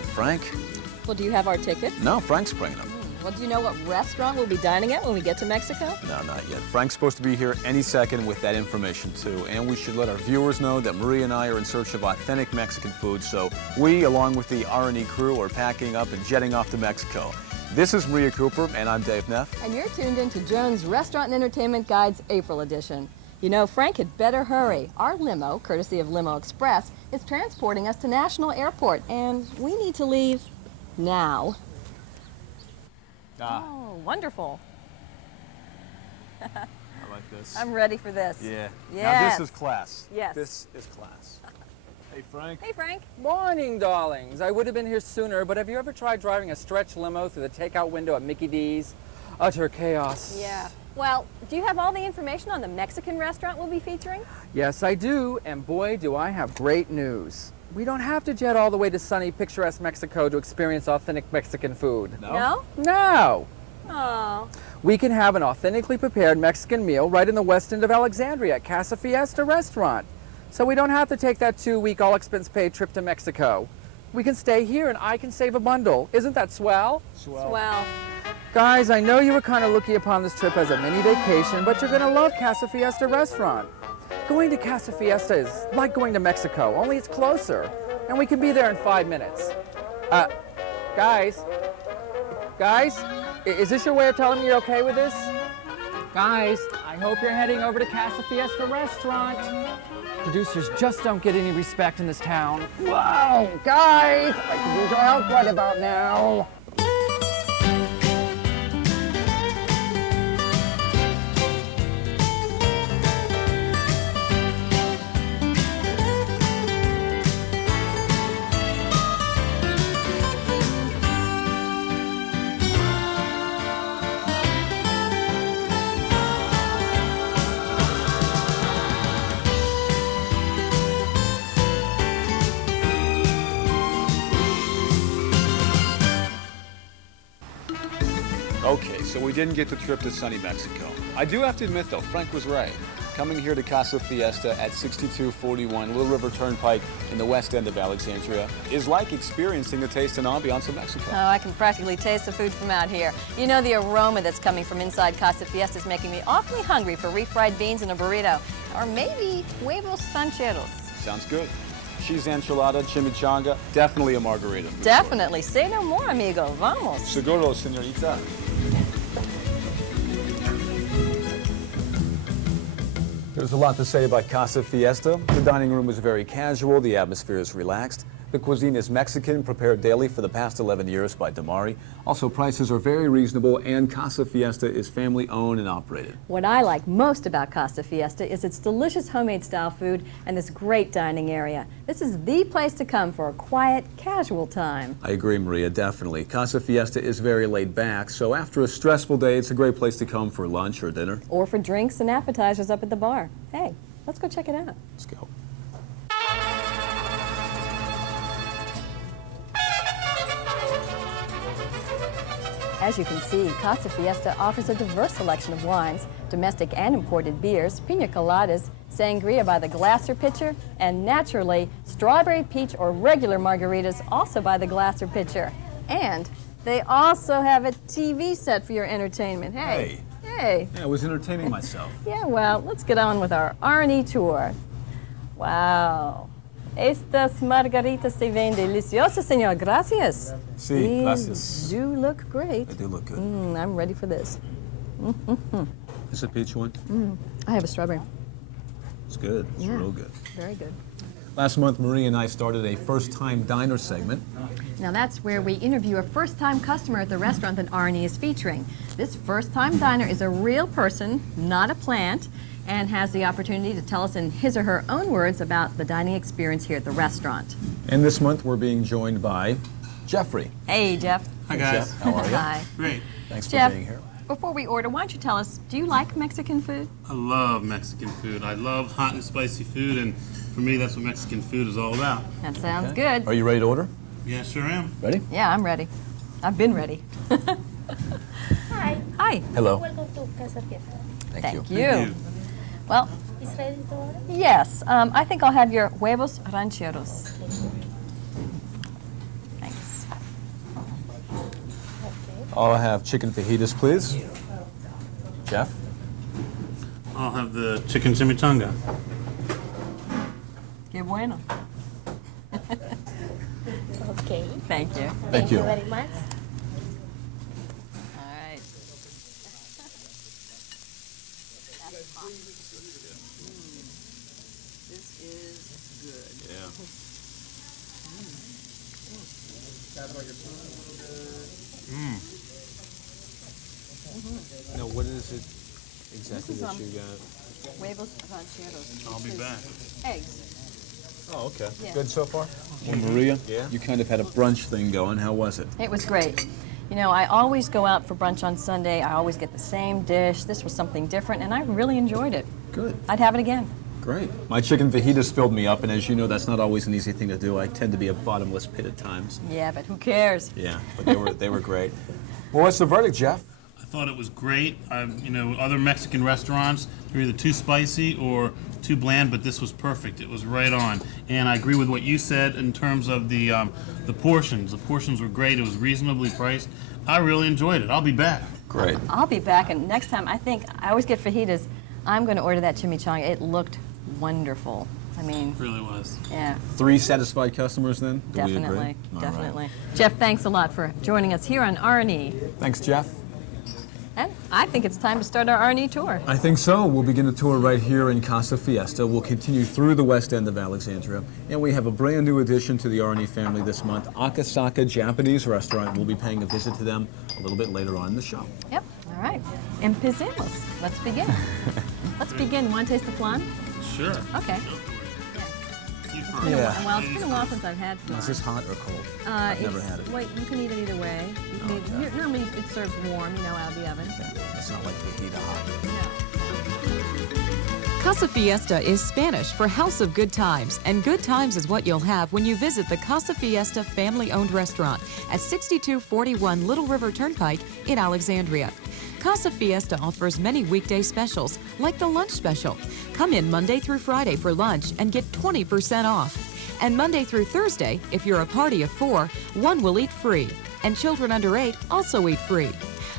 not Frank. Well, do you have our tickets? No, Frank's bringing them. Well, do you know what restaurant we'll be dining at when we get to Mexico? No, not yet. Frank's supposed to be here any second with that information, too. And we should let our viewers know that Maria and I are in search of authentic Mexican food, so we, along with the R&E crew, are packing up and jetting off to Mexico. This is Maria Cooper, and I'm Dave Neff. And you're tuned in to Jones Restaurant and Entertainment Guide's April edition. You know, Frank had better hurry. Our limo, courtesy of Limo Express, is transporting us to National Airport, and we need to leave now. Oh, wonderful. I like this. I'm ready for this. Yeah. Yes. Now this is class. Yes. This is class. Hey, Frank. Hey, Frank. Morning, darlings. I would have been here sooner, but have you ever tried driving a stretch limo through the takeout window at Mickey D's? Utter chaos. Yeah. Well, do you have all the information on the Mexican restaurant we'll be featuring? Yes, I do, and boy, do I have great news. We don't have to jet all the way to sunny, picturesque Mexico to experience authentic Mexican food. No? No. Oh. We can have an authentically prepared Mexican meal right in the West End of Alexandria at Casa Fiesta restaurant. So we don't have to take that 2-week all-expense-paid trip to Mexico. We can stay here and I can save a bundle. Isn't that swell? Swell. Guys, I know you were kind of looking upon this trip as a mini vacation, but you're going to love Casa Fiesta restaurant. Going to Casa Fiesta is like going to Mexico, only it's closer, and we can be there in 5 minutes. Guys, is this your way of telling me you're okay with this? Guys, I hope you're heading over to Casa Fiesta restaurant. Producers just don't get any respect in this town. Whoa, guys, I can use your help right about now. Okay, so we didn't get the trip to sunny Mexico. I do have to admit, though, Frank was right. Coming here to Casa Fiesta at 6241 Little River Turnpike in the West End of Alexandria is like experiencing the taste and ambiance of Mexico. Oh, I can practically taste the food from out here. You know, the aroma that's coming from inside Casa Fiesta is making me awfully hungry for refried beans and a burrito. Or maybe huevos rancheros. Sounds good. Cheese enchilada, chimichanga, definitely a margarita. Definitely. Say no more, amigo. Vamos. Seguro, señorita. There's a lot to say about Casa Fiesta. The dining room is very casual, the atmosphere is relaxed. The cuisine is Mexican, prepared daily for the past 11 years by Damari. Also, prices are very reasonable, and Casa Fiesta is family-owned and operated. What I like most about Casa Fiesta is its delicious homemade-style food and this great dining area. This is the place to come for a quiet, casual time. I agree, Maria, definitely. Casa Fiesta is very laid back, so after a stressful day, it's a great place to come for lunch or dinner. Or for drinks and appetizers up at the bar. Hey, let's go check it out. Let's go. As you can see, Casa Fiesta offers a diverse selection of wines, domestic and imported beers, pina coladas, sangria by the glass or pitcher, and naturally, strawberry, peach, or regular margaritas also by the glass or pitcher. And they also have a TV set for your entertainment. Hey. Hey. Yeah, I was entertaining myself. Yeah, well, let's get on with our R&E tour. Wow. Estas margaritas se ven deliciosas, señor. Gracias. Sí, gracias. They do look great. They do look good. I'm ready for this. Is it a peach one? I have a strawberry. It's good. It's Yeah. real good. Very good. Last month, Maria and I started a first-time diner segment. Now that's where we interview a first-time customer at the restaurant that R&E is featuring. This first-time diner is a real person, not a plant, and has the opportunity to tell us in his or her own words about the dining experience here at the restaurant. And this month, we're being joined by Jeffrey. Hey, Jeff. Hi, guys. Jeff, how are you? Hi. Great. Thanks for Jeff, being here. before we order, why don't you tell us, do you like Mexican food? I love Mexican food. I love hot and spicy food, and for me, that's what Mexican food is all about. That sounds Okay. good. Are you ready to order? Yeah, sure am. Ready? Yeah, I'm ready. I've been ready. Hi, Hi. Hello. welcome to Casa Fiesta. Thank you. Thank you. Well, Is ready to order? yes, I think I'll have your huevos rancheros. Thanks. I'll have chicken fajitas, please. Jeff? I'll have the chicken chimichanga. Que bueno. Okay. Thank you. Thank you. Very much. All right. This is good. Now, what is it exactly This is, that you got? Huevos rancheros. I'll be which is back. Eggs. Oh, okay. Yeah. Good so far? Well, Maria, Yeah. you kind of had a brunch thing going. How was it? It was great. You know, I always go out for brunch on Sunday. I always get the same dish. This was something different, and I really enjoyed it. Good. I'd have it again. Great. My chicken fajitas filled me up, and as you know, that's not always an easy thing to do. I tend to be a bottomless pit at times. Yeah, but who cares? Yeah, but they were great. Well, what's the verdict, Jeff? I thought it was great. You know, other Mexican restaurants, they're either too spicy or too bland, but this was perfect. It was right on. And I agree with what you said in terms of the portions. The portions were great. It was reasonably priced. I really enjoyed it. I'll be back. Great. I'll be back, and next time, I always get fajitas. I'm going to order that chimichanga. It looked wonderful. I mean, It really was. yeah, 3 satisfied customers then? Do we agree? definitely, All right. definitely. Jeff, thanks a lot for joining us here on R&E. Thanks, Jeff. And I think it's time to start our R&E tour. I think so. We'll begin the tour right here in Casa Fiesta. We'll continue through the West End of Alexandria. And we have a brand new addition to the R&E family this month, Akasaka Japanese Restaurant. We'll be paying a visit to them a little bit later on in the show. Yep, all right. Empecemos. Let's begin. Let's begin. Want to taste the flan? Sure. Okay. You It's first. been a Yeah. while. Well, it's been a while since I've had flan. Is this hot or cold? I've never It's- had it. Well, you can eat it either way. You can eat, Okay. normally it's served warm, you know, out of the oven. It's not like fajita hot. No. Casa Fiesta is Spanish for House of Good Times, and good times is what you'll have when you visit the Casa Fiesta family-owned restaurant at 6241 Little River Turnpike in Alexandria. Casa Fiesta offers many weekday specials, like the lunch special. Come in Monday through Friday for lunch and get 20% off. And Monday through Thursday, if you're a party of 4, one will eat free. And children under 8 also eat free.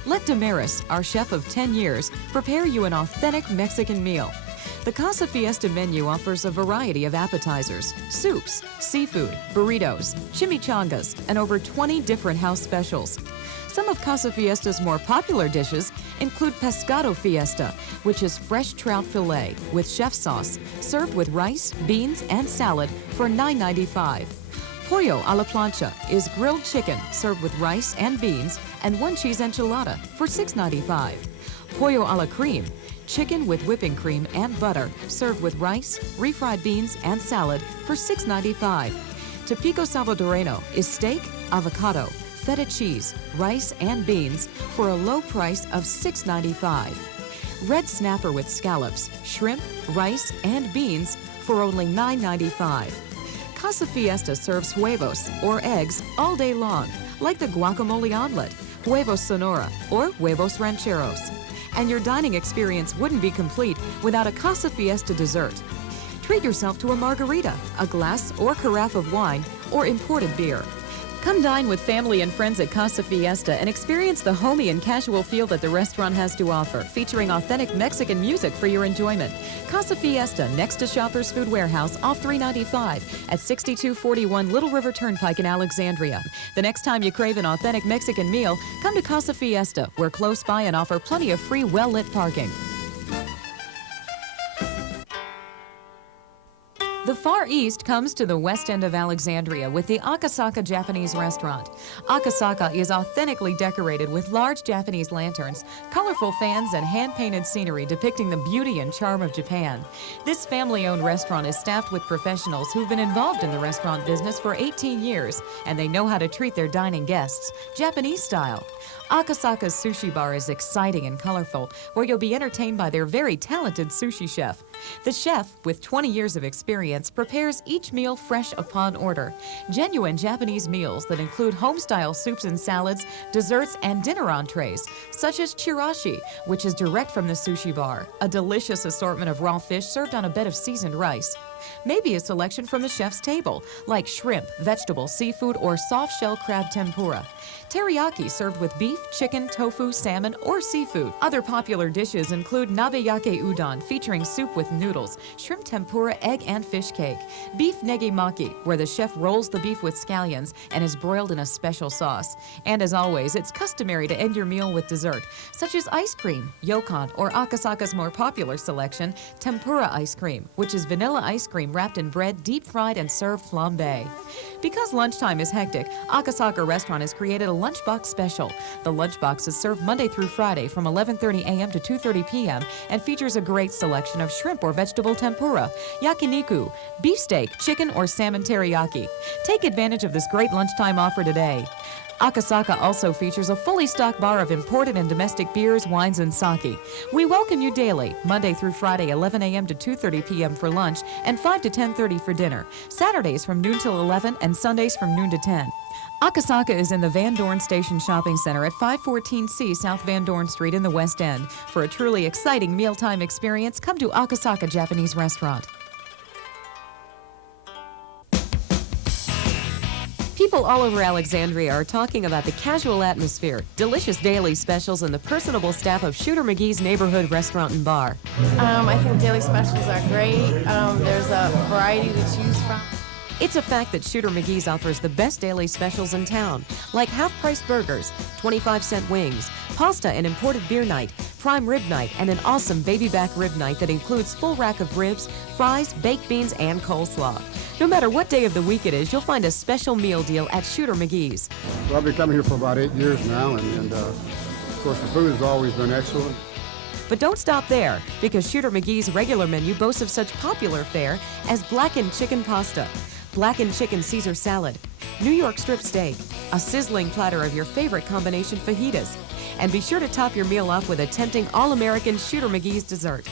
Let Damaris, our chef of 10 years, prepare you an authentic Mexican meal. The Casa Fiesta menu offers a variety of appetizers, soups, seafood, burritos, chimichangas, and over 20 different house specials. Some of Casa Fiesta's more popular dishes include Pescado Fiesta, which is fresh trout fillet with chef sauce, served with rice, beans, and salad for $9.95. Pollo a la plancha is grilled chicken served with rice and beans and 1 cheese enchilada for $6.95. Pollo a la creme, chicken with whipping cream and butter served with rice, refried beans, and salad for $6.95. Tapico Salvadoreño is steak, avocado, feta cheese, rice, and beans for a low price of $6.95. Red snapper with scallops, shrimp, rice, and beans for only $9.95. Casa Fiesta serves huevos, or eggs, all day long, like the guacamole omelet, huevos sonora, or huevos rancheros. And your dining experience wouldn't be complete without a Casa Fiesta dessert. Treat yourself to a margarita, a glass or carafe of wine, or imported beer. Come dine with family and friends at Casa Fiesta and experience the homey and casual feel that the restaurant has to offer, featuring authentic Mexican music for your enjoyment. Casa Fiesta, next to Shoppers Food Warehouse, off 395 at 6241 Little River Turnpike in Alexandria. The next time you crave an authentic Mexican meal, come to Casa Fiesta. We're close by and offer plenty of free, well-lit parking. The Far East comes to the West End of Alexandria with the Akasaka Japanese Restaurant. Akasaka is authentically decorated with large Japanese lanterns, colorful fans, and hand-painted scenery depicting the beauty and charm of Japan. This family-owned restaurant is staffed with professionals who've been involved in the restaurant business for 18 years, and they know how to treat their dining guests, Japanese style. Akasaka's sushi bar is exciting and colorful, where you'll be entertained by their very talented sushi chef. The chef, with 20 years of experience, prepares each meal fresh upon order. Genuine Japanese meals that include home-style soups and salads, desserts, and dinner entrees, such as chirashi, which is direct from the sushi bar, a delicious assortment of raw fish served on a bed of seasoned rice. Maybe a selection from the chef's table, like shrimp, vegetable, seafood, or soft-shell crab tempura. Teriyaki served with beef, chicken, tofu, salmon, or seafood. Other popular dishes include nabeyake udon, featuring soup with noodles, shrimp tempura, egg and fish cake, beef negimaki, where the chef rolls the beef with scallions and is broiled in a special sauce. And as always, it's customary to end your meal with dessert, such as ice cream, yokon, or Akasaka's more popular selection, tempura ice cream, which is vanilla ice cream wrapped in bread, deep-fried, and served flambé. Because lunchtime is hectic, Akasaka Restaurant has created a lunchbox special. The lunchbox is served Monday through Friday from 11:30 a.m. to 2:30 p.m. and features a great selection of shrimp or vegetable tempura, yakiniku, beefsteak, chicken, or salmon teriyaki. Take advantage of this great lunchtime offer today. Akasaka also features a fully stocked bar of imported and domestic beers, wines, and sake. We welcome you daily, Monday through Friday, 11 a.m. to 2:30 p.m. for lunch and 5 to 10:30 for dinner. Saturdays from noon till 11 and Sundays from noon to 10. Akasaka is in the Van Dorn Station Shopping Center at 514C South Van Dorn Street in the West End. For a truly exciting mealtime experience, come to Akasaka Japanese Restaurant. People all over Alexandria are talking about the casual atmosphere, delicious daily specials, and the personable staff of Shooter McGee's Neighborhood Restaurant and Bar. I think daily specials are great. There's a variety to choose from. It's a fact that Shooter McGee's offers the best daily specials in town, like half-price burgers, 25-cent wings, pasta and imported beer night, prime rib night, and an awesome baby back rib night that includes full rack of ribs, fries, baked beans, and coleslaw. No matter what day of the week it is, you'll find a special meal deal at Shooter McGee's. Well, I've been coming here for about 8 years now, and of course the food has always been excellent. But don't stop there, because Shooter McGee's regular menu boasts of such popular fare as blackened chicken pasta, blackened chicken Caesar salad, New York strip steak, a sizzling platter of your favorite combination fajitas, and be sure to top your meal off with a tempting all-American Shooter McGee's dessert.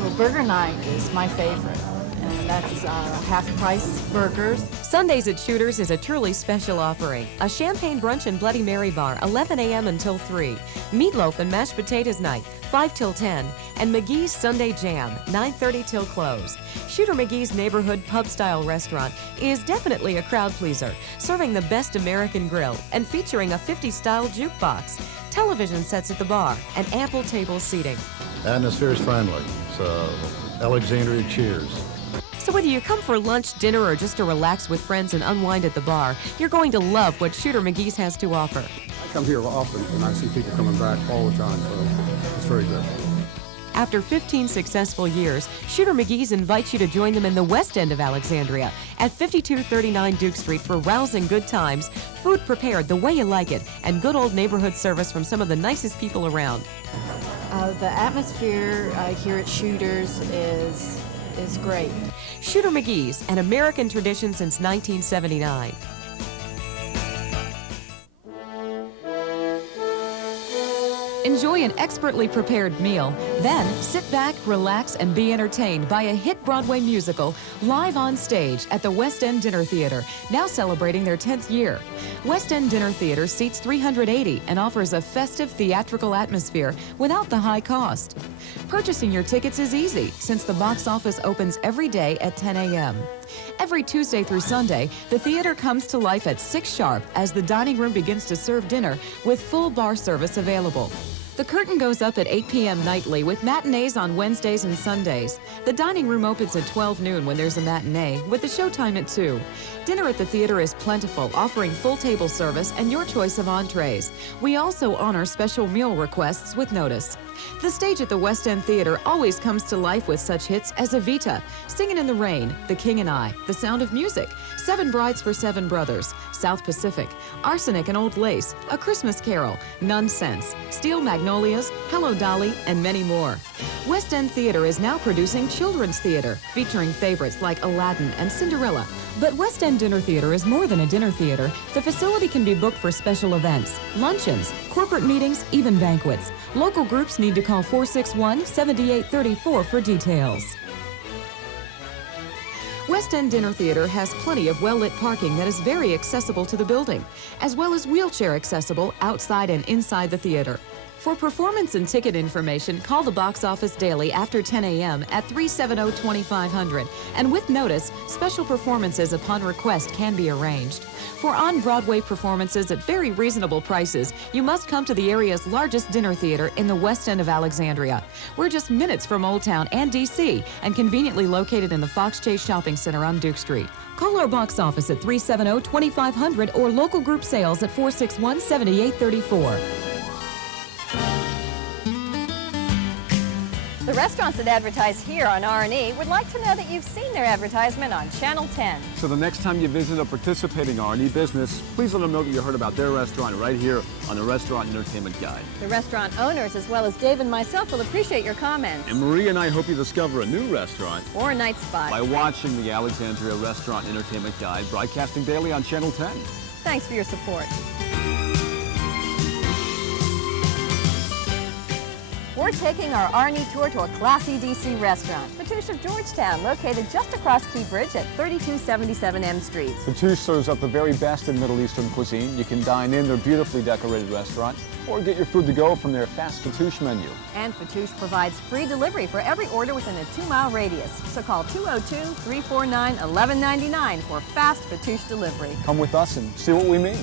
Well, burger night is my favorite, and that's half-price burgers. Sundays at Shooter's is a truly special offering. A champagne brunch and Bloody Mary bar, 11 a.m. until 3. Meatloaf and mashed potatoes night, 5 till 10. And McGee's Sunday Jam, 9:30 till close. Shooter McGee's Neighborhood Pub-style restaurant is definitely a crowd pleaser, serving the best American grill and featuring a 50-style jukebox, television sets at the bar, and ample table seating. Atmosphere is friendly, so Alexandria cheers. So whether you come for lunch, dinner, or just to relax with friends and unwind at the bar, you're going to love what Shooter McGee's has to offer. I come here often, and I see people coming back all the time, so it's very good. After 15 successful years, Shooter McGee's invites you to join them in the West End of Alexandria at 5239 Duke Street for rousing good times, food prepared the way you like it, and good old neighborhood service from some of the nicest people around. The atmosphere here at Shooter's is great. Shooter McGee's, an American tradition since 1979. Enjoy an expertly prepared meal, then sit back, relax, and be entertained by a hit Broadway musical live on stage at the West End Dinner Theater, now celebrating their 10th year. West End Dinner Theater seats 380 and offers a festive theatrical atmosphere without the high cost. Purchasing your tickets is easy since the box office opens every day at 10 a.m. Every Tuesday through Sunday, the theater comes to life at 6 sharp as the dining room begins to serve dinner with full bar service available. The curtain goes up at 8 p.m. nightly with matinees on Wednesdays and Sundays. The dining room opens at 12 noon when there's a matinee, with the showtime at 2. Dinner at the theater is plentiful, offering full table service and your choice of entrees. We also honor special meal requests with notice. The stage at the West End Theater always comes to life with such hits as Evita, Singin' in the Rain, The King and I, The Sound of Music, 7 Brides for 7 Brothers, South Pacific, Arsenic and Old Lace, A Christmas Carol, Nonsense, Steel Magnolias, Hello Dolly, and many more. West End Theater is now producing children's theater, featuring favorites like Aladdin and Cinderella. But West End Dinner Theater is more than a dinner theater. The facility can be booked for special events, luncheons, corporate meetings, even banquets. Local groups need to call 461-7834 for details. West End Dinner Theater has plenty of well-lit parking that is very accessible to the building, as well as wheelchair accessible outside and inside the theater. For performance and ticket information, call the box office daily after 10 a.m. at 370-2500. And with notice, special performances upon request can be arranged. For on-Broadway performances at very reasonable prices, you must come to the area's largest dinner theater in the West End of Alexandria. We're just minutes from Old Town and D.C. and conveniently located in the Fox Chase Shopping Center on Duke Street. Call our box office at 370-2500 or local group sales at 461-7834. The restaurants that advertise here on R&E would like to know that you've seen their advertisement on Channel 10. So the next time you visit a participating R&E business, please let them know that you heard about their restaurant right here on the Restaurant Entertainment Guide. The restaurant owners, as well as Dave and myself, will appreciate your comments. And Marie and I hope you discover a new restaurant Or a night spot. by watching the Alexandria Restaurant Entertainment Guide, broadcasting daily on Channel 10. Thanks for your support. We're taking our R&E tour to a classy DC restaurant, Fatouche of Georgetown, located just across Key Bridge at 3277 M Street. Fatouche serves up the very best in Middle Eastern cuisine. You can dine in their beautifully decorated restaurant or get your food to go from their fast Fatouche menu. And Fatouche provides free delivery for every order within a 2-mile radius. So call 202-349-1199 for fast Fatouche delivery. Come with us and see what we mean.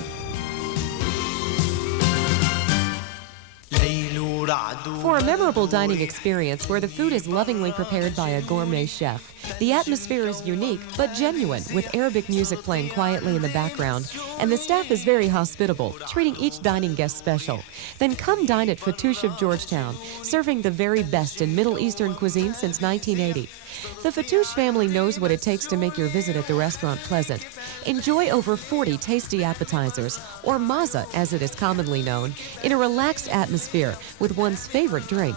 For a memorable dining experience where the food is lovingly prepared by a gourmet chef, the atmosphere is unique but genuine, with Arabic music playing quietly in the background, and the staff is very hospitable, treating each dining guest special. Then come dine at Fatouche of Georgetown, serving the very best in Middle Eastern cuisine since 1980. The Fatouche family knows what it takes to make your visit at the restaurant pleasant. Enjoy over 40 tasty appetizers, or maza as it is commonly known, in a relaxed atmosphere with one's favorite drink.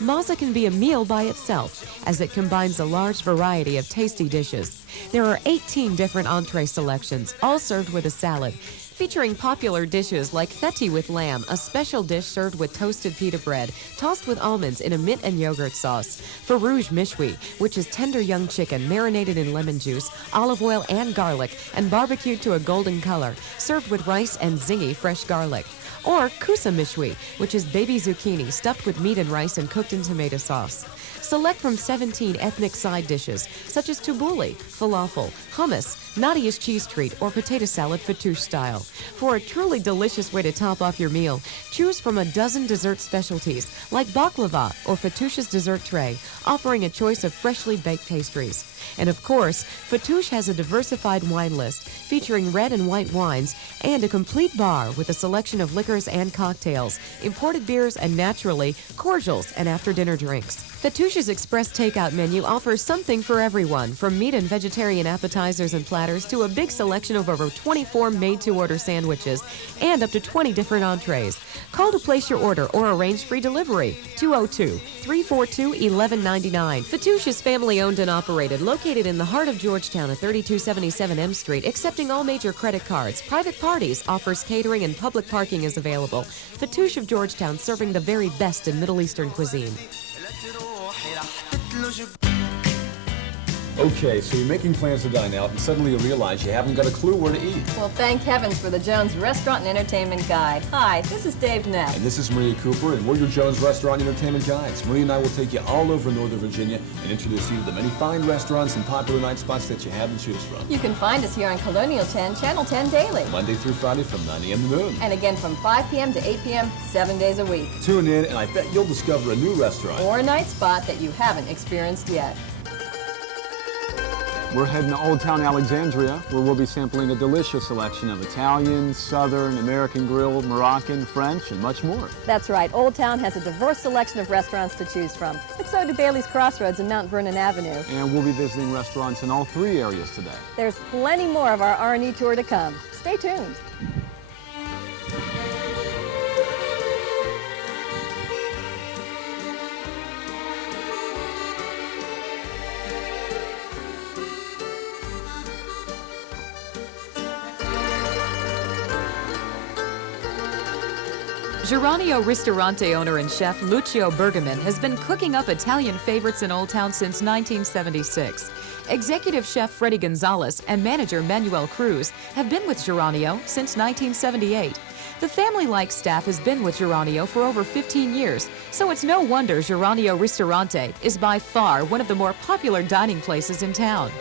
Maza can be a meal by itself, as it combines a large variety of tasty dishes. There are 18 different entree selections, all served with a salad, featuring popular dishes like feti with lamb, a special dish served with toasted pita bread, tossed with almonds in a mint and yogurt sauce. Farouj mishwi, which is tender young chicken marinated in lemon juice, olive oil and garlic, and barbecued to a golden color, served with rice and zingy fresh garlic. Or kusa mishwi, which is baby zucchini stuffed with meat and rice and cooked in tomato sauce. Select from 17 ethnic side dishes, such as tubuli, falafel, hummus, Nadia's cheese treat, or potato salad Fatouche style. For a truly delicious way to top off your meal, choose from a dozen dessert specialties, like baklava or Fatouche's dessert tray, offering a choice of freshly baked pastries. And of course, Fatouche has a diversified wine list featuring red and white wines and a complete bar with a selection of liquors and cocktails, imported beers, and naturally, cordials and after-dinner drinks. Fatouche's express takeout menu offers something for everyone, from meat and vegetarian appetizers and platters to a big selection of over 24 made-to-order sandwiches and up to 20 different entrees. Call to place your order or arrange free delivery. 202-342-1199. Fatouche is family-owned and operated, located in the heart of Georgetown at 3277 M Street, accepting all major credit cards. Private parties, offers catering, and public parking is available. Fatouche of Georgetown, serving the very best in Middle Eastern cuisine. Okay, so you're making plans to dine out and suddenly you realize you haven't got a clue where to eat. Well, thank heavens for the Jones Restaurant and Entertainment Guide. Hi, this is Dave Neff. And this is Maria Cooper, and we're your Jones Restaurant Entertainment Guides. Maria and I will take you all over Northern Virginia and introduce you to the many fine restaurants and popular night spots that you have to choose from. You can find us here on Colonial 10, Channel 10 daily. Monday through Friday from 9 a.m. to noon. And again from 5 p.m. to 8 p.m., 7 days a week. Tune in, and I bet you'll discover a new restaurant Or a night spot that you haven't experienced yet. We're heading to Old Town Alexandria, where we'll be sampling a delicious selection of Italian, Southern, American Grill, Moroccan, French, and much more. That's right. Old Town has a diverse selection of restaurants to choose from, but so do Bailey's Crossroads and Mount Vernon Avenue. And we'll be visiting restaurants in all 3 areas today. There's plenty more of our R&E tour to come. Stay tuned. Geronio Ristorante owner and chef Lucio Bergamin has been cooking up Italian favorites in Old Town since 1976. Executive chef Freddie Gonzalez and manager Manuel Cruz have been with Geronio since 1978. The family-like staff has been with Geranio for over 15 years, so it's no wonder Geranio Ristorante is by far one of the more popular dining places in town.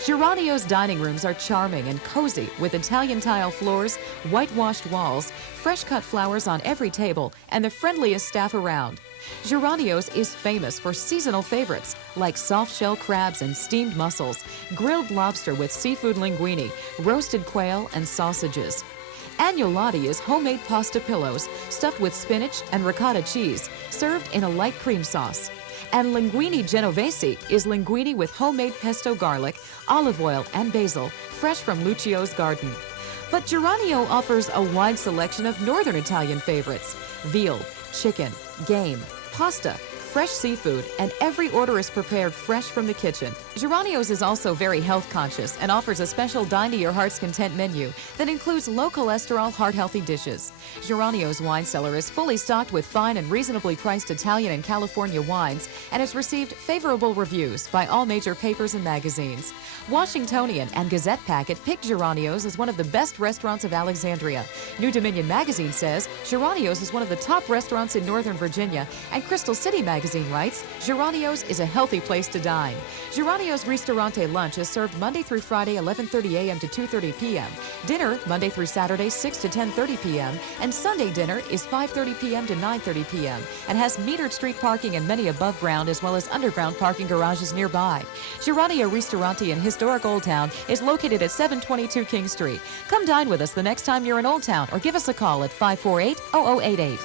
Geranio's dining rooms are charming and cozy with Italian tile floors, whitewashed walls, fresh-cut flowers on every table, and the friendliest staff around. Geranio's is famous for seasonal favorites like soft-shell crabs and steamed mussels, grilled lobster with seafood linguine, roasted quail, and sausages. Agnolotti is homemade pasta pillows stuffed with spinach and ricotta cheese, served in a light cream sauce. And linguine genovese is linguine with homemade pesto garlic, olive oil, and basil, fresh from Lucio's garden. But Geranio offers a wide selection of northern Italian favorites: veal, chicken, game, pasta, fresh seafood, and every order is prepared fresh from the kitchen. Geranio's is also very health conscious and offers a special Dine to Your Heart's Content menu that includes low cholesterol, heart-healthy dishes. Geranio's wine cellar is fully stocked with fine and reasonably priced Italian and California wines and has received favorable reviews by all major papers and magazines. Washingtonian and Gazette Packet picked Geranio's as one of the best restaurants of Alexandria. New Dominion magazine says Geranio's is one of the top restaurants in Northern Virginia, and Crystal City magazine writes, Geranio's is a healthy place to dine. Geranio's Ristorante lunch is served Monday through Friday, 11:30 a.m. to 2:30 p.m. Dinner, Monday through Saturday, 6 to 10:30 p.m. And Sunday dinner is 5:30 p.m. to 9:30 p.m. and has metered street parking and many above ground as well as underground parking garages nearby. Geranio Ristorante in historic Old Town is located at 722 King Street. Come dine with us the next time you're in Old Town or give us a call at 548-0088.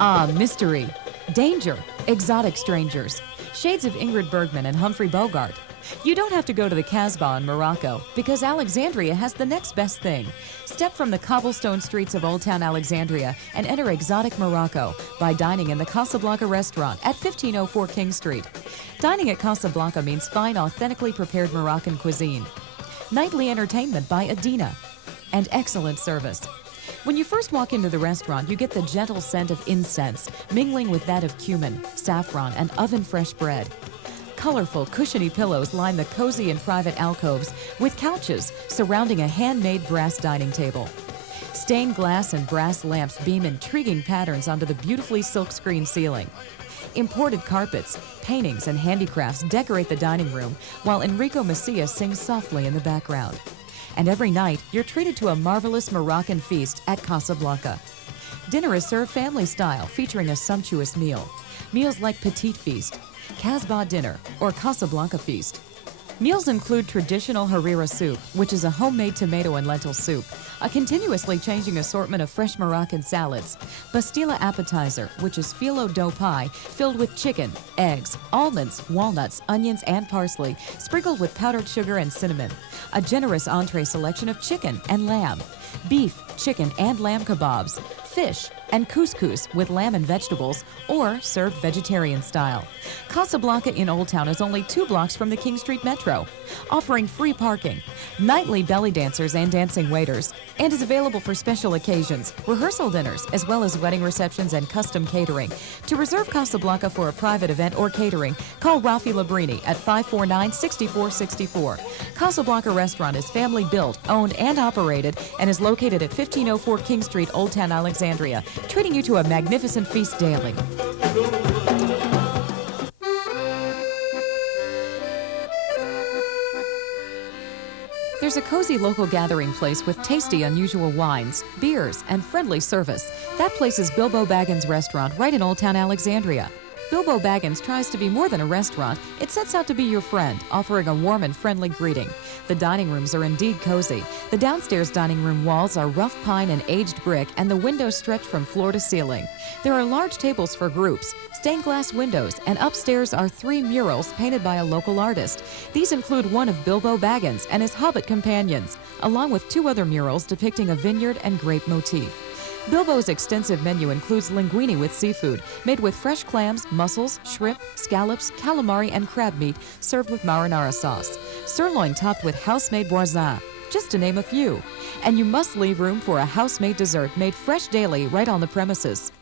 Ah, mystery, danger, exotic strangers, shades of Ingrid Bergman and Humphrey Bogart. You don't have to go to the Casbah in Morocco because Alexandria has the next best thing. Step from the cobblestone streets of Old Town Alexandria and enter exotic Morocco by dining in the Casablanca restaurant at 1504 King Street. Dining at Casablanca means fine, authentically prepared Moroccan cuisine, nightly entertainment by Adina, and excellent service. When you first walk into the restaurant, you get the gentle scent of incense mingling with that of cumin, saffron, and oven-fresh bread. Colorful, cushiony pillows line the cozy and private alcoves with couches surrounding a handmade brass dining table. Stained glass and brass lamps beam intriguing patterns onto the beautifully silk-screened ceiling. Imported carpets, paintings, and handicrafts decorate the dining room, while Enrico Macias sings softly in the background. And every night, you're treated to a marvelous Moroccan feast at Casablanca. Dinner is served family style, featuring a sumptuous meal. Meals like Petite Feast, Casbah Dinner, or Casablanca Feast. Meals include traditional harira soup, which is a homemade tomato and lentil soup, a continuously changing assortment of fresh Moroccan salads, Bastila appetizer, which is phyllo dough pie filled with chicken, eggs, almonds, walnuts, onions, and parsley, sprinkled with powdered sugar and cinnamon, a generous entree selection of chicken and lamb, beef, chicken, and lamb kebabs, fish, and couscous with lamb and vegetables, or served vegetarian style. Casablanca in Old Town is only 2 blocks from the King Street Metro, offering free parking, nightly belly dancers and dancing waiters, and is available for special occasions, rehearsal dinners, as well as wedding receptions and custom catering. To reserve Casablanca for a private event or catering, call Rafi Labrini at 549-6464. Casablanca Restaurant is family built, owned, and operated, and is located at 1504 King Street, Old Town, Alexandria, treating you to a magnificent feast daily. There's a cozy local gathering place with tasty, unusual wines, beers, and friendly service. That place is Bilbo Baggins Restaurant right in Old Town Alexandria. Bilbo Baggins tries to be more than a restaurant. It sets out to be your friend, offering a warm and friendly greeting. The dining rooms are indeed cozy. The downstairs dining room walls are rough pine and aged brick, and the windows stretch from floor to ceiling. There are large tables for groups, stained glass windows, and upstairs are 3 murals painted by a local artist. These include one of Bilbo Baggins and his Hobbit companions, along with 2 other murals depicting a vineyard and grape motif. Bilbo's extensive menu includes linguine with seafood, made with fresh clams, mussels, shrimp, scallops, calamari, and crab meat, served with marinara sauce. Sirloin topped with house-made boursin, just to name a few. And you must leave room for a house-made dessert made fresh daily right on the premises.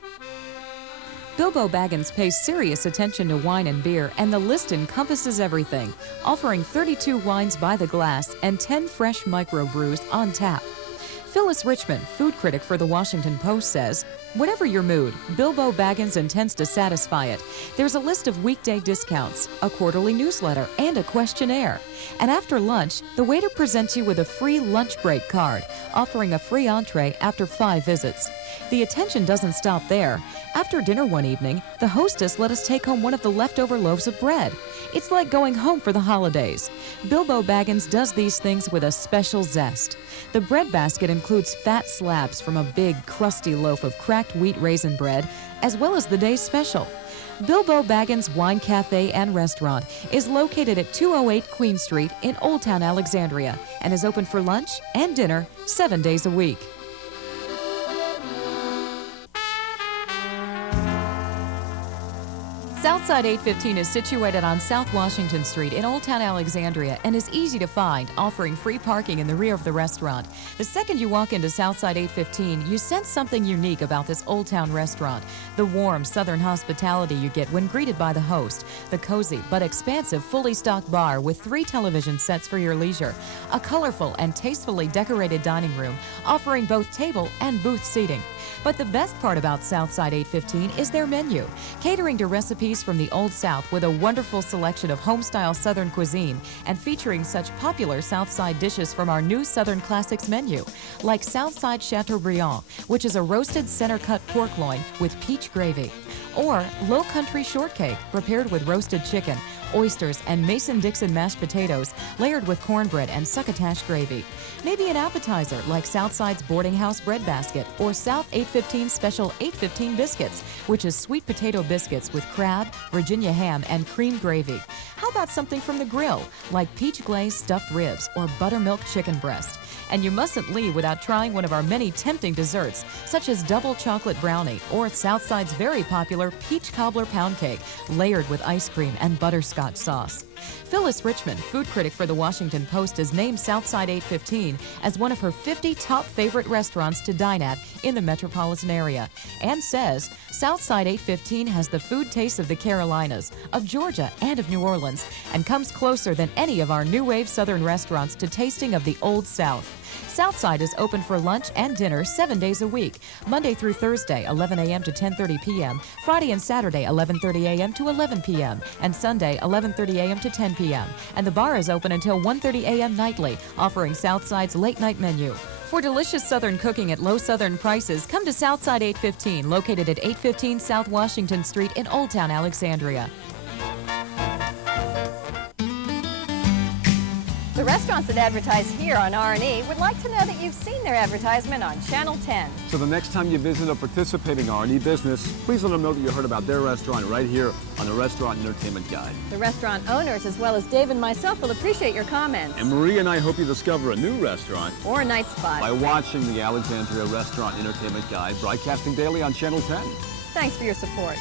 Bilbo Baggins pays serious attention to wine and beer, and the list encompasses everything, offering 32 wines by the glass and 10 fresh microbrews on tap. Phyllis Richmond, food critic for the Washington Post, says, "Whatever your mood, Bilbo Baggins intends to satisfy it. There's a list of weekday discounts, a quarterly newsletter, and a questionnaire. And after lunch, the waiter presents you with a free lunch break card, offering a free entree after 5 visits. The attention doesn't stop there. After dinner one evening, the hostess let us take home one of the leftover loaves of bread. It's like going home for the holidays. Bilbo Baggins does these things with a special zest. The bread basket includes fat slabs from a big, crusty loaf of cracked wheat raisin bread, as well as the day's special. Bilbo Baggins Wine Cafe and Restaurant is located at 208 Queen Street in Old Town Alexandria and is open for lunch and dinner 7 days a week." Southside 815 is situated on South Washington Street in Old Town Alexandria and is easy to find, offering free parking in the rear of the restaurant. The second you walk into Southside 815, you sense something unique about this Old Town restaurant. The warm Southern hospitality you get when greeted by the host, the cozy but expansive fully stocked bar with 3 television sets for your leisure, a colorful and tastefully decorated dining room offering both table and booth seating. But the best part about Southside 815 is their menu, catering to recipes from the Old South with a wonderful selection of home-style Southern cuisine and featuring such popular Southside dishes from our new Southern Classics menu, like Southside Chateaubriand, which is a roasted center-cut pork loin with peach gravy, or Low Country Shortcake, prepared with roasted chicken, oysters, and Mason-Dixon mashed potatoes layered with cornbread and succotash gravy. Maybe an appetizer like Southside's Boarding House Bread Basket or South 815 Special 815 Biscuits, which is sweet potato biscuits with crab, Virginia ham, and cream gravy. How about something from the grill like peach glazed stuffed ribs or buttermilk chicken breast? And you mustn't leave without trying one of our many tempting desserts, such as double chocolate brownie or Southside's very popular peach cobbler pound cake, layered with ice cream and butterscotch sauce. Phyllis Richmond, food critic for the Washington Post, has named Southside 815 as one of her 50 top favorite restaurants to dine at in the metropolitan area, and says Southside 815 has the food taste of the Carolinas, of Georgia, and of New Orleans, and comes closer than any of our new wave Southern restaurants to tasting of the Old South. Southside is open for lunch and dinner 7 days a week, Monday through Thursday, 11 a.m. to 10:30 p.m., Friday and Saturday, 11:30 a.m. to 11 p.m., and Sunday, 11:30 a.m. to 10 p.m. And the bar is open until 1:30 a.m. nightly, offering Southside's late-night menu. For delicious Southern cooking at low Southern prices, come to Southside 815, located at 815 South Washington Street in Old Town Alexandria. The restaurants that advertise here on R&E would like to know that you've seen their advertisement on Channel 10. So the next time you visit a participating R&E business, please let them know that you heard about their restaurant right here on the Restaurant and Entertainment Guide. The restaurant owners, as well as Dave and myself, will appreciate your comments. And Marie and I hope you discover a new restaurant Or a night spot. by watching the Alexandria Restaurant and Entertainment Guide, broadcasting daily on Channel 10. Thanks for your support.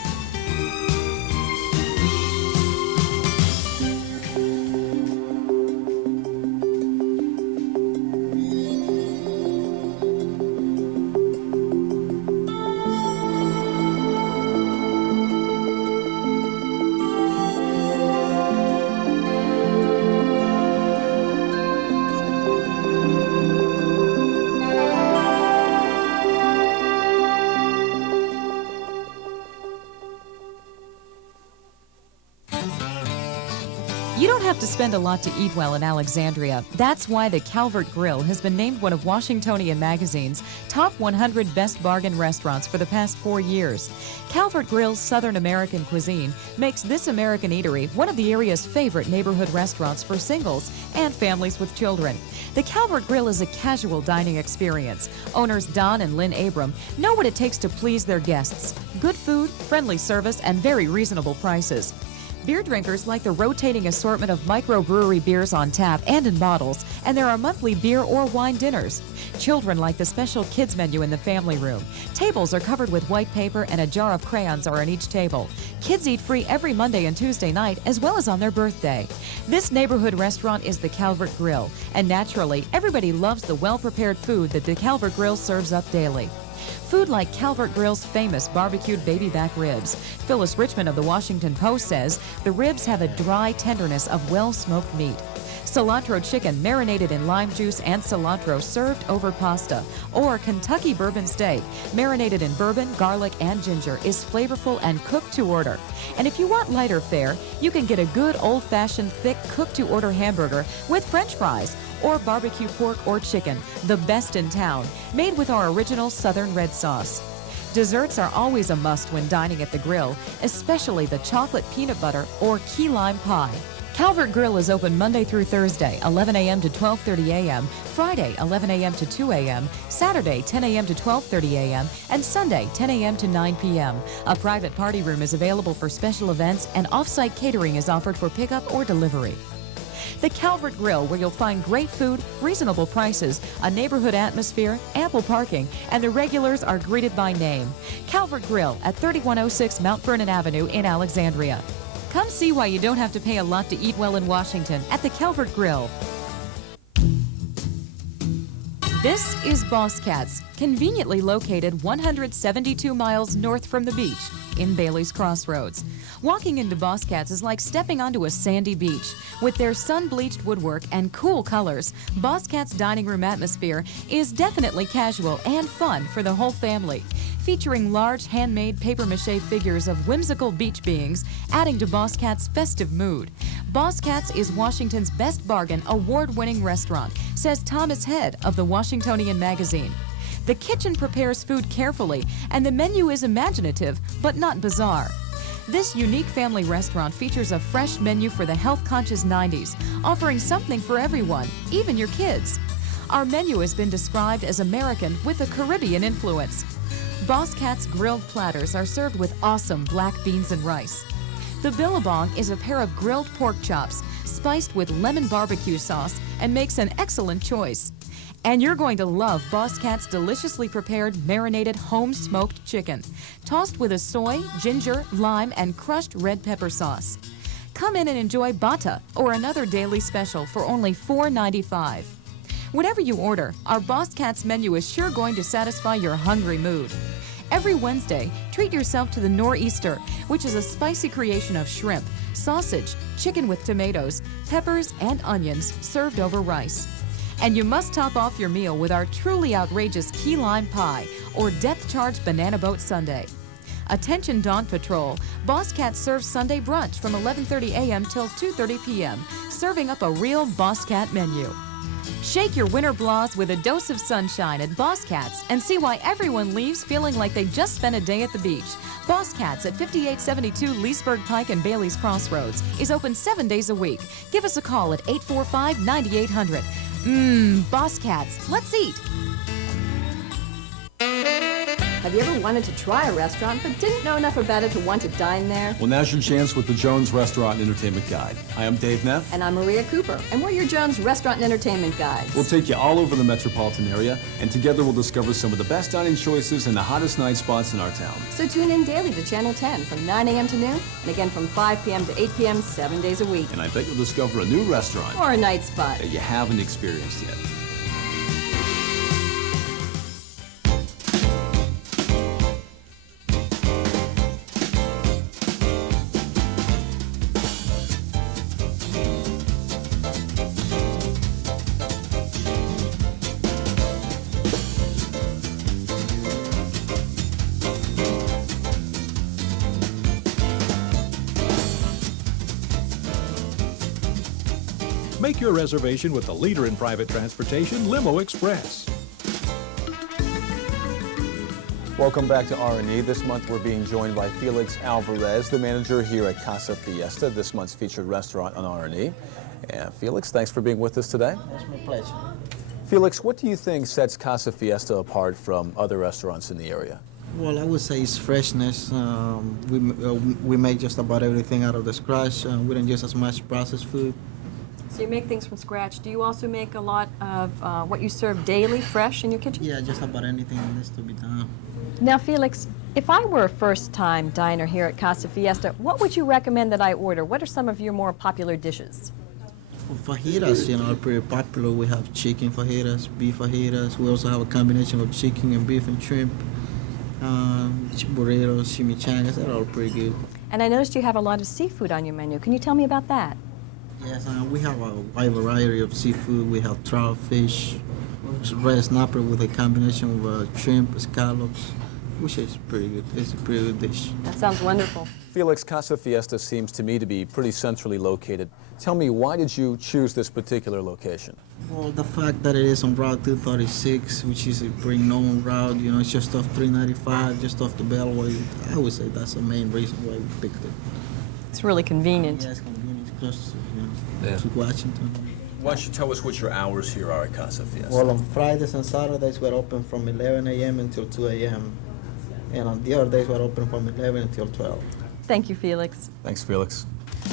You don't have to spend a lot to eat well in Alexandria. That's why the Calvert Grill has been named one of Washingtonian Magazine's top 100 best bargain restaurants for the past 4 years. Calvert Grill's Southern American cuisine makes this American eatery one of the area's favorite neighborhood restaurants for singles and families with children. The Calvert Grill is a casual dining experience. Owners Don and Lynn Abram know what it takes to please their guests. Good food, friendly service, and very reasonable prices. Beer drinkers like the rotating assortment of microbrewery beers on tap and in bottles, and there are monthly beer or wine dinners. Children like the special kids menu in the family room. Tables are covered with white paper and a jar of crayons are on each table. Kids eat free every Monday and Tuesday night, as well as on their birthday. This neighborhood restaurant is the Calvert Grill, and naturally, everybody loves the well-prepared food that the Calvert Grill serves up daily. food like Calvert Grill's famous barbecued baby back ribs. Phyllis Richmond of the Washington Post says the ribs have a dry tenderness of well-smoked meat. Cilantro chicken marinated in lime juice and cilantro served over pasta. Or Kentucky bourbon steak marinated in bourbon, garlic, and ginger is flavorful and cooked to order. And if you want lighter fare, you can get a good old-fashioned thick cooked to order hamburger with French fries or barbecue pork or chicken, the best in town, made with our original Southern red sauce. Desserts are always a must when dining at the grill, especially the chocolate peanut butter or key lime pie. Calvert Grill is open Monday through Thursday, 11 a.m. to 12:30 a.m., Friday, 11 a.m. to 2 a.m., Saturday, 10 a.m. to 12:30 a.m., and Sunday, 10 a.m. to 9 p.m. A private party room is available for special events, and off-site catering is offered for pickup or delivery. The Calvert Grill, where you'll find great food, reasonable prices, a neighborhood atmosphere, ample parking, and the regulars are greeted by name. Calvert Grill at 3106 Mount Vernon Avenue in Alexandria. Come see why you don't have to pay a lot to eat well in Washington at the Calvert Grill. This is Boss Cat's, conveniently located 172 miles north from the beach in Bailey's Crossroads. Walking into Boss Cat's is like stepping onto a sandy beach. With their sun-bleached woodwork and cool colors, Boss Cat's dining room atmosphere is definitely casual and fun for the whole family. Featuring large handmade papier-mâché figures of whimsical beach beings, adding to Boss Cat's festive mood. Boss Cat's is Washington's best bargain award-winning restaurant, says Thomas Head of the Washingtonian magazine. The kitchen prepares food carefully, and the menu is imaginative, but not bizarre. This unique family restaurant features a fresh menu for the health-conscious 90s, offering something for everyone, even your kids. Our menu has been described as American with a Caribbean influence. Boss Cat's grilled platters are served with awesome black beans and rice. The billabong is a pair of grilled pork chops, spiced with lemon barbecue sauce, and makes an excellent choice. And you're going to love Boss Cat's deliciously prepared marinated home-smoked chicken, tossed with a soy, ginger, lime, and crushed red pepper sauce. Come in and enjoy bata, or another daily special, for only $4.95. Whatever you order, our Boss Cat's menu is sure going to satisfy your hungry mood. Every Wednesday, treat yourself to the Nor'easter, which is a spicy creation of shrimp, sausage, chicken with tomatoes, peppers, and onions served over rice. And you must top off your meal with our truly outrageous key lime pie or depth-charged banana boat sundae. Attention Dawn Patrol, Boss Cat serves Sunday brunch from 11:30 a.m. till 2:30 p.m., serving up a real Boss Cat menu. Shake your winter blahs with a dose of sunshine at Boss Cat's and see why everyone leaves feeling like they just spent a day at the beach. Boss Cat's at 5872 Leesburg Pike and Bailey's Crossroads is open 7 days a week. Give us a call at 845-9800. Boss Cat's, let's eat. Have you ever wanted to try a restaurant but didn't know enough about it to want to dine there? Well, now's your chance with the Jones Restaurant and Entertainment Guide. I am Dave Neff. And I'm Maria Cooper, and we're your Jones Restaurant and Entertainment Guides. We'll take you all over the metropolitan area, and together we'll discover some of the best dining choices and the hottest night spots in our town. So tune in daily to Channel 10 from 9 a.m. to noon, and again from 5 p.m. to 8 p.m. 7 days a week. And I bet you'll discover a new restaurant Or a night spot that you haven't experienced yet. Make your reservation with the leader in private transportation, Limo Express. Welcome back to R&E. This month we're being joined by Felix Alvarez, the manager here at Casa Fiesta, this month's featured restaurant on R&E. And Felix, thanks for being with us today. It's my pleasure. Felix, what do you think sets Casa Fiesta apart from other restaurants in the area? Well, I would say it's freshness. We make just about everything out of the scratch. We don't use as much processed food. So you make things from scratch. Do you also make a lot of what you serve daily, fresh in your kitchen? Yeah, just about anything that needs to be done. Now, Felix, if I were a first-time diner here at Casa Fiesta, what would you recommend that I order? What are some of your more popular dishes? Well, fajitas, are pretty popular. We have chicken fajitas, beef fajitas. We also have a combination of chicken and beef and shrimp. burritos, chimichangas, they're all pretty good. And I noticed you have a lot of seafood on your menu. Can you tell me about that? Yes, we have a wide variety of seafood. We have trout, fish, red snapper with a combination of shrimp, scallops, which is pretty good. It's a pretty good dish. That sounds wonderful. Felix, Casa Fiesta seems to me to be pretty centrally located. Tell me, why did you choose this particular location? Well, the fact that it is on Route 236, which is a pretty known route, you know, it's just off 395, just off the Beltway. I would say that's the main reason why we picked it. It's really convenient. Yeah, it's convenient, it's close to, Yeah. to Washington. Why don't you tell us what your hours here are at Casa Fiesta? Well, on Fridays and Saturdays, we're open from 11 a.m. until 2 a.m. And on the other days, we're open from 11 until 12. Thank you, Felix. Thanks, Felix.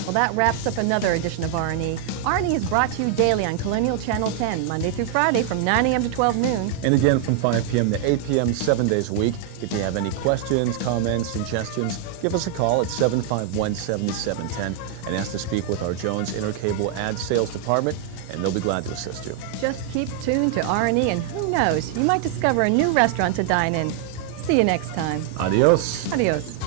Well, that wraps up another edition of R&E. R&E is brought to you daily on Colonial Channel 10, Monday through Friday from 9 a.m. to 12 noon. And again from 5 p.m. to 8 p.m. 7 days a week. If you have any questions, comments, suggestions, give us a call at 751-7710 and ask to speak with our Jones Intercable Ad Sales Department, and they'll be glad to assist you. Just keep tuned to R&E, and who knows, you might discover a new restaurant to dine in. See you next time. Adios. Adios.